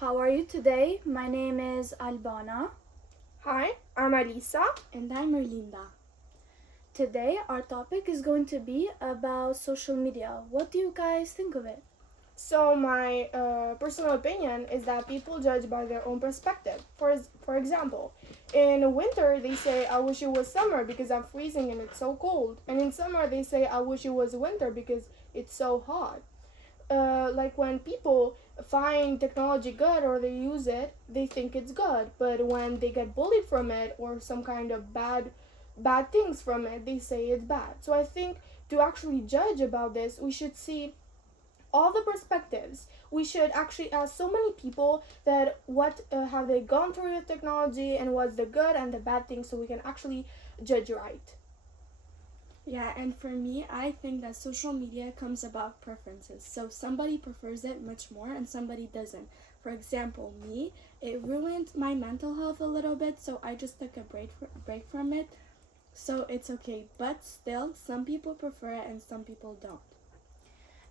How are you today? My name is Albana. Hi, I'm Alisa. And I'm Erlinda. Today, our topic is going to be about social media. What do you guys think of it? So, my personal opinion is that people judge by their own perspective. For example, in winter, they say, I wish it was summer because I'm freezing and it's so cold. And in summer, they say, I wish it was winter because it's so hot. Like when people find technology good or they use it, they think it's good. But when they get bullied from it or some kind of bad things from it, they say it's bad. So I think to actually judge about this, we should see all the perspectives. We should actually ask so many people that what have they gone through with technology and what's the good and the bad things, so we can actually judge right. Yeah, and for me, I think that social media comes about preferences. So somebody prefers it much more and somebody doesn't. For example, me, it ruined my mental health a little bit, so I just took a break from it. So it's okay, but still, some people prefer it and some people don't.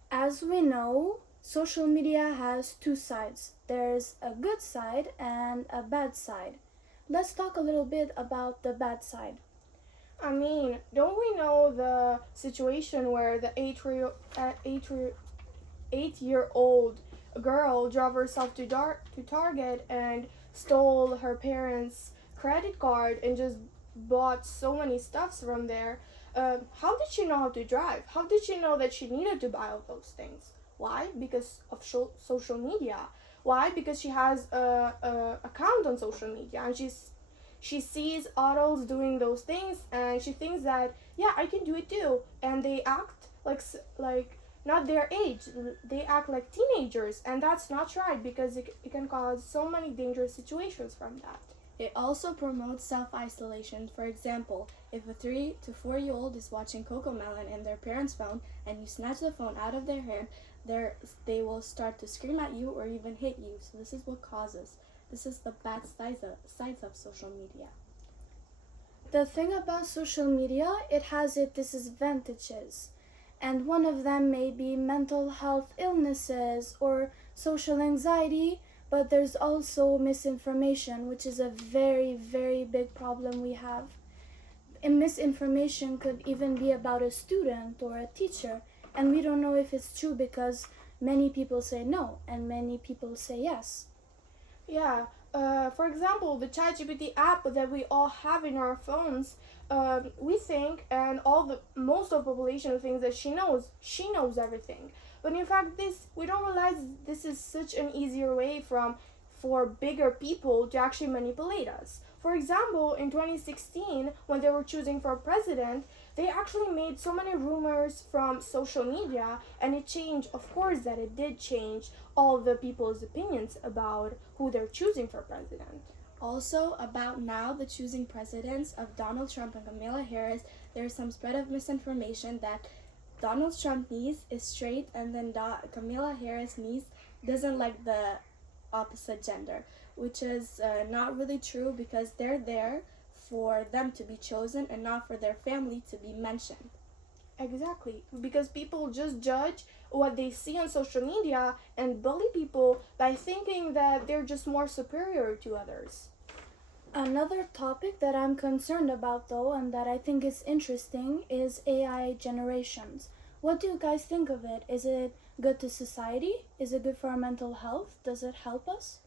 As we know, social media has two sides. There's a good side and a bad side. Let's talk a little bit about the bad side. I mean, don't we know the situation where the 8-year-old girl drove herself to Target and stole her parents' credit card and just bought so many stuffs from there? How did she know how to drive? How did she know that she needed to buy all those things? Why? Because of social media. Why? Because she has a account on social media and she sees adults doing those things and she thinks that, yeah, I can do it too, and they act like not their age. They act like teenagers, and that's not right because it can cause so many dangerous situations from that. It also promotes self-isolation. For example, if a 3 to 4 year old is watching Cocomelon in their parents' phone and you snatch the phone out of their hand, they will start to scream at you or even hit you. So this is what causes. This is the bad sides of social media. The thing about social media, it has its disadvantages. And one of them may be mental health illnesses or social anxiety, but there's also misinformation, which is a very, very big problem we have. And misinformation could even be about a student or a teacher, and we don't know if it's true because many people say no and many people say yes. Yeah. For example, the ChatGPT app that we all have in our phones, we think, and most of the population thinks that she knows everything. But in fact, we don't realize this is such an easier way for bigger people to actually manipulate us. For example, in 2016, when they were choosing for president, they actually made so many rumors from social media, and it changed, of course, that it did change all the people's opinions about who they're choosing for president. Also, about now the choosing presidents of Donald Trump and Kamala Harris, there's some spread of misinformation that Donald Trump's niece is straight and then Kamala Harris' niece doesn't like the opposite gender, which is not really true because they're there for them to be chosen and not for their family to be mentioned. Exactly, because people just judge what they see on social media and bully people by thinking that they're just more superior to others. Another topic that I'm concerned about, though, and that I think is interesting, is AI generations. What do you guys think of it? Is it good to society? Is it good for our mental health? Does it help us?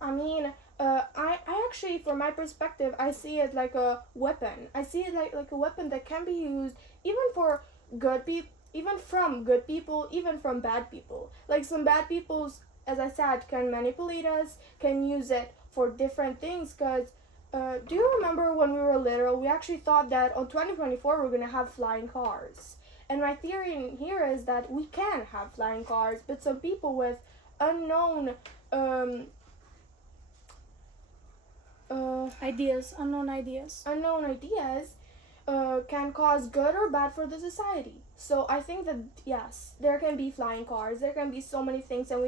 I mean, I actually, from my perspective, I see it like a weapon. I see it like a weapon that can be used even for good people, even from good people, even from bad people. Like some bad people, as I said, can manipulate us, can use it for different things. Because do you remember when we were little, we actually thought that on 2024 we're gonna have flying cars. And my theory in here is that we can have flying cars, but some people with unknown Unknown ideas. Can cause good or bad for the society. So I think that yes, there can be flying cars, there can be so many things, and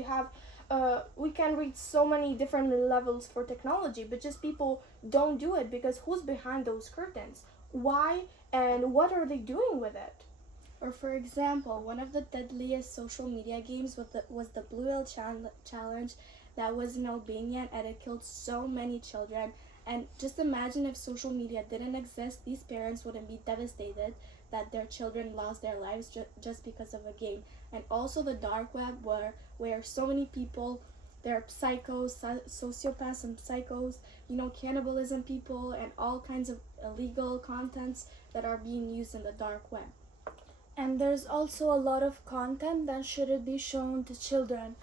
we can reach so many different levels for technology, but just people don't do it because who's behind those curtains? Why and what are they doing with it? Or for example, one of the deadliest social media games was the Blue Whale Challenge that was in Albania, and it killed so many children. And just imagine if social media didn't exist, these parents wouldn't be devastated that their children lost their lives just because of a game. And also the dark web, where so many people, they're psychos, sociopaths and psychos, cannibalism people, and all kinds of illegal contents that are being used in the dark web. And there's also a lot of content that shouldn't be shown to children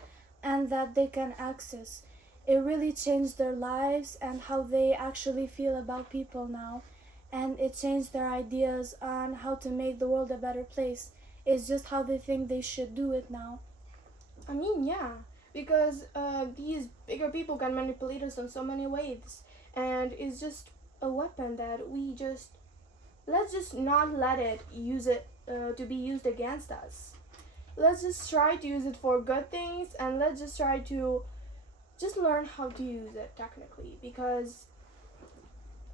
and that they can access. It really changed their lives and how they actually feel about people now. And it changed their ideas on how to make the world a better place. It's just how they think they should do it now. I mean, yeah, because these bigger people can manipulate us in so many ways, and it's just a weapon that let's just not let it use it to be used against us. Let's just try to use it for good things, and let's just try to just learn how to use it technically, because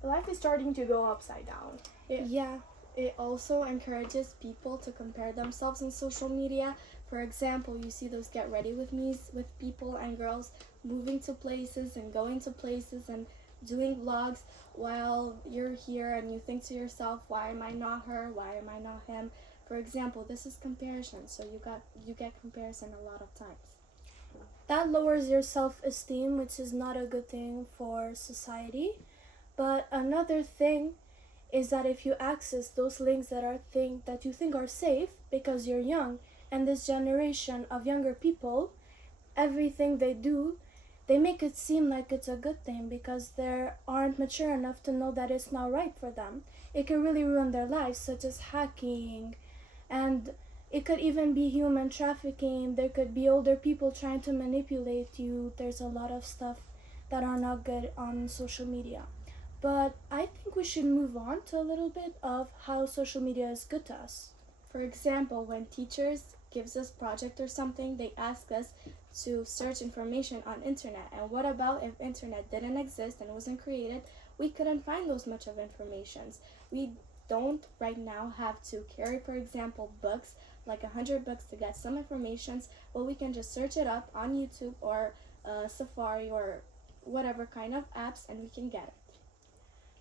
life is starting to go upside down. Yeah. It also encourages people to compare themselves on social media. For example, you see those get ready with me's with people and girls moving to places and going to places and doing vlogs while you're here, and you think to yourself, why am I not her? Why am I not him? For example, this is comparison. So you get comparison a lot of times. That lowers your self-esteem, which is not a good thing for society. But another thing is that if you access those links that you think are safe because you're young, and this generation of younger people, everything they do, they make it seem like it's a good thing because they aren't mature enough to know that it's not right for them. It can really ruin their lives, such as hacking, and it could even be human trafficking. There could be older people trying to manipulate you. There's a lot of stuff that are not good on social media. But I think we should move on to a little bit of how social media is good to us. For example, when teachers gives us project or something, they ask us to search information on internet. And what about if internet didn't exist and wasn't created? We couldn't find those much of informations. We don't right now have to carry, for example, books, like 100 books to get some informations, but we can just search it up on YouTube or Safari or whatever kind of apps, and we can get it.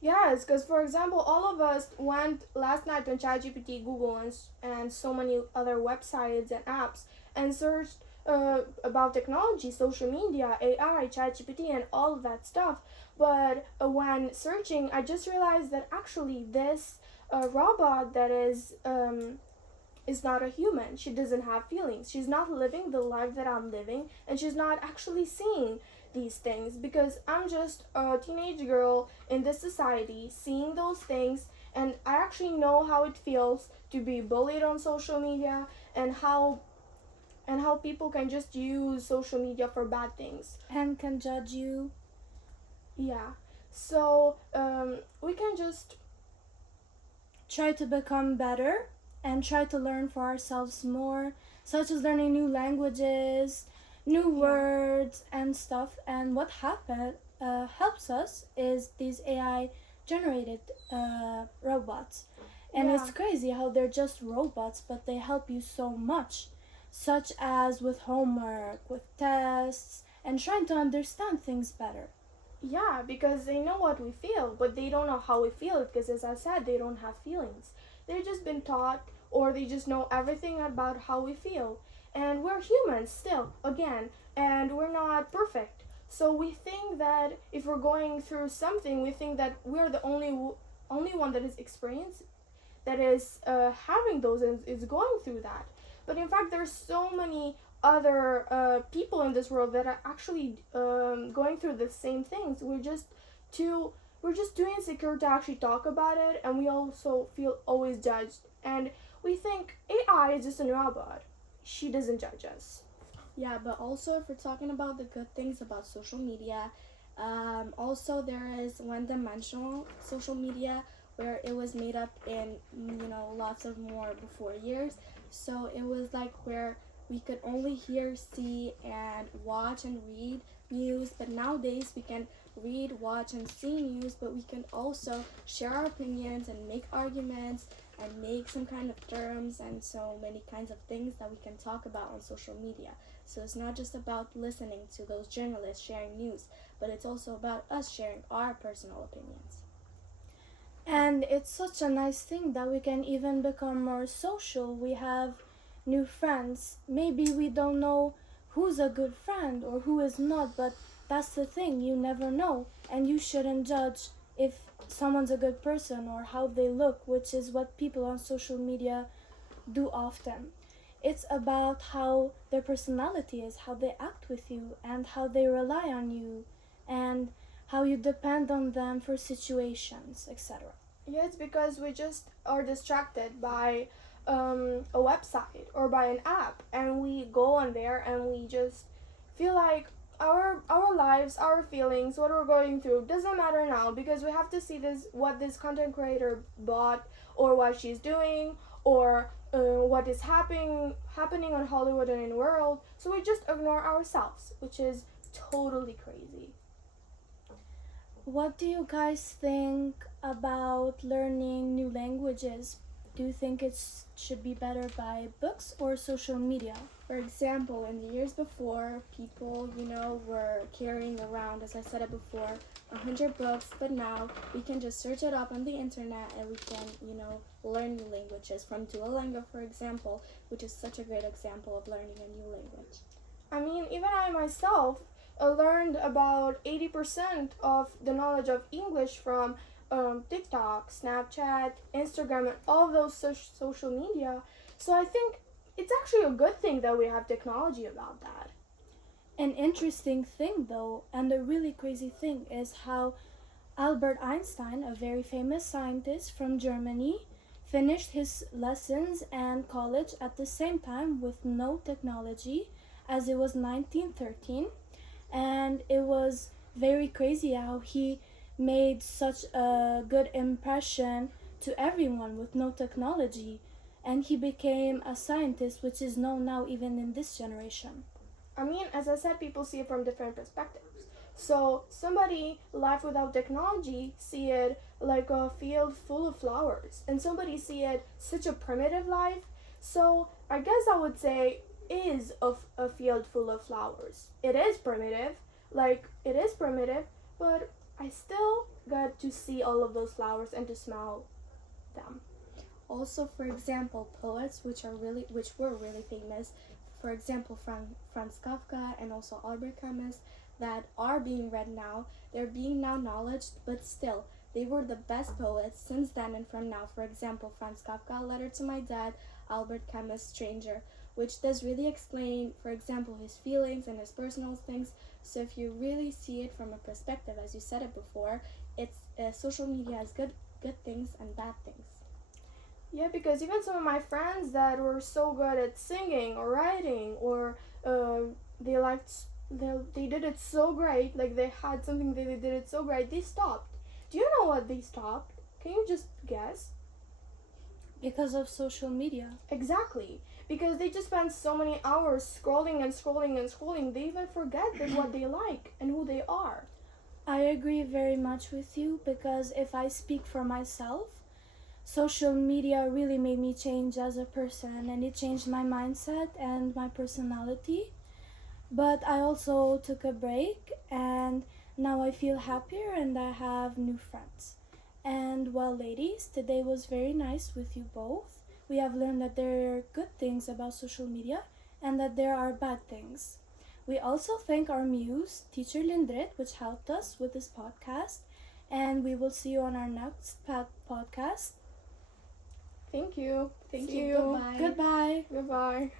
Yes, because for example, all of us went last night on ChatGPT, Google, and so many other websites and apps and searched about technology, social media, AI, ChatGPT, and all of that stuff. But when searching, I just realized that actually this robot that is not a human. She doesn't have feelings. She's not living the life that I'm living, and she's not actually seeing these things, because I'm just a teenage girl in this society seeing those things, and I actually know how it feels to be bullied on social media, and how people can just use social media for bad things And can judge you. Yeah, so we can just Try to become better and try to learn for ourselves more, such as learning new languages, new words, and stuff. And what helps us is these AI generated robots. And Yeah. it's crazy how they're just robots, but they help you so much, such as with homework, with tests, and trying to understand things better. Yeah, because they know what we feel, but they don't know how we feel, because as I said, they don't have feelings. They've just been taught, or they just know everything about how we feel. And we're humans still, again, and we're not perfect. So we think that if we're going through something, we think that we're the only one that is experienced, that is having those and is going through that. But in fact, there's so many other people in this world that are actually going through the same things. We're just too insecure to actually talk about it, and we also feel always judged. And we think AI is just a robot. She doesn't judge us. Yeah, but also if we're talking about the good things about social media, also there is one-dimensional social media where it was made up in lots of more before years. So it was like where we could only hear, see, and watch and read news, but nowadays we can read, watch, and see news, but we can also share our opinions and make arguments and make some kind of terms and so many kinds of things that we can talk about on social media. So it's not just about listening to those journalists sharing news, but it's also about us sharing our personal opinions. And it's such a nice thing that we can even become more social. We have new friends. Maybe we don't know who's a good friend or who is not, but that's the thing, you never know. And you shouldn't judge if someone's a good person or how they look, which is what people on social media do often. It's about how their personality is, how they act with you, and how they rely on you, and how you depend on them for situations, etc. Yeah, it's because we just are distracted by a website or by an app, and we go on there and we just feel like our lives, our feelings, what we're going through doesn't matter now because we have to see what this content creator bought or what she's doing or what is happening on Hollywood and in the world. So we just ignore ourselves, which is totally crazy. What do you guys think about learning new languages? Do you think it should be better by books or social media? For example, in the years before, people, were carrying around, as I said it before, 100 books, but now we can just search it up on the internet and we can, learn new languages from Duolingo, for example, which is such a great example of learning a new language. I mean, even I myself learned about 80% of the knowledge of English from TikTok, Snapchat, Instagram, and all those social media. So I think it's actually a good thing that we have technology about that. An interesting thing, though, and a really crazy thing, is how Albert Einstein, a very famous scientist from Germany, finished his lessons and college at the same time with no technology, as it was 1913. And it was very crazy how he made such a good impression to everyone with no technology, and he became a scientist which is known now even in this generation. I mean, as I said, people see it from different perspectives. So somebody life without technology see it like a field full of flowers, and somebody see it such a primitive life. So I guess I would say is of a field full of flowers. It is primitive, but I still got to see all of those flowers and to smell them. Also, for example, poets which were really famous, for example, Franz Kafka and also Albert Camus, that are being read now, they're being now acknowledged, but still, they were the best poets since then and from now. For example, Franz Kafka, Letter to My Dad, Albert Camus, Stranger, which does really explain, for example, his feelings and his personal things. So if you really see it from a perspective, as you said it before, it's social media has good things and bad things. Yeah, because even some of my friends that were so good at singing or writing or they did it so great, like they had something they did it so great, they stopped. Do you know what they stopped? Can you just guess? Because of social media. Exactly. Because they just spend so many hours scrolling and scrolling and scrolling, they even forget that what they like and who they are. I agree very much with you, because if I speak for myself, social media really made me change as a person, and it changed my mindset and my personality. But I also took a break, and now I feel happier and I have new friends. And well, ladies, today was very nice with you both. We have learned that there are good things about social media and that there are bad things. We also thank our muse, teacher Lindrit, which helped us with this podcast. And we will see you on our next podcast. Thank you. Thank See you. Goodbye. Goodbye. Goodbye.